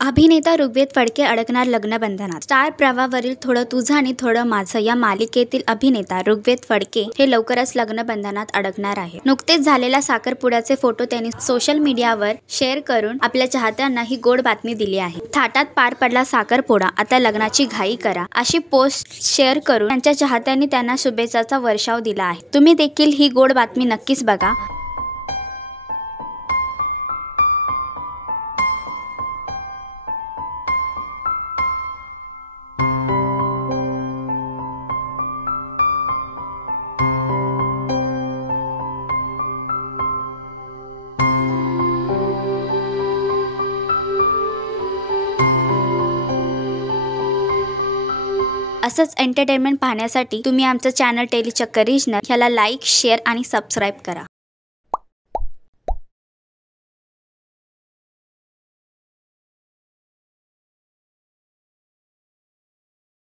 अभिनेता ऋग्वेद फडके अडकणार लग्नबंधनात। स्टार प्रवाहावरील थोडं तुझं आणि थोडं माझं या मालिकेतील अभिनेता ऋग्वेद फडके हे लवकरच लग्नबंधनात अडकणार आहे। नुकतेच झालेल्या साखरपुड्याचे फोटो त्यांनी सोशल मीडियावर शेअर करून आपल्या चाहत्यांना ही गोड बातमी दिली आहे। थाटात पार पडला साखरपुडा, आता लग्नाची घाई करा, अशी पोस्ट शेअर करून त्यांच्या चाहत्यांनी त्यांना शुभेच्छाचा वर्षाव दिला आहे। तुम्ही देखील ही गोड बातमी नक्कीच बघा। असंच एंटरटेनमेंट पाहण्यासाठी तुम्ही आमचं चॅनल टेलीचक्कर रिजनल ह्याला लाईक, शेअर आणि सबस्क्राईब करा।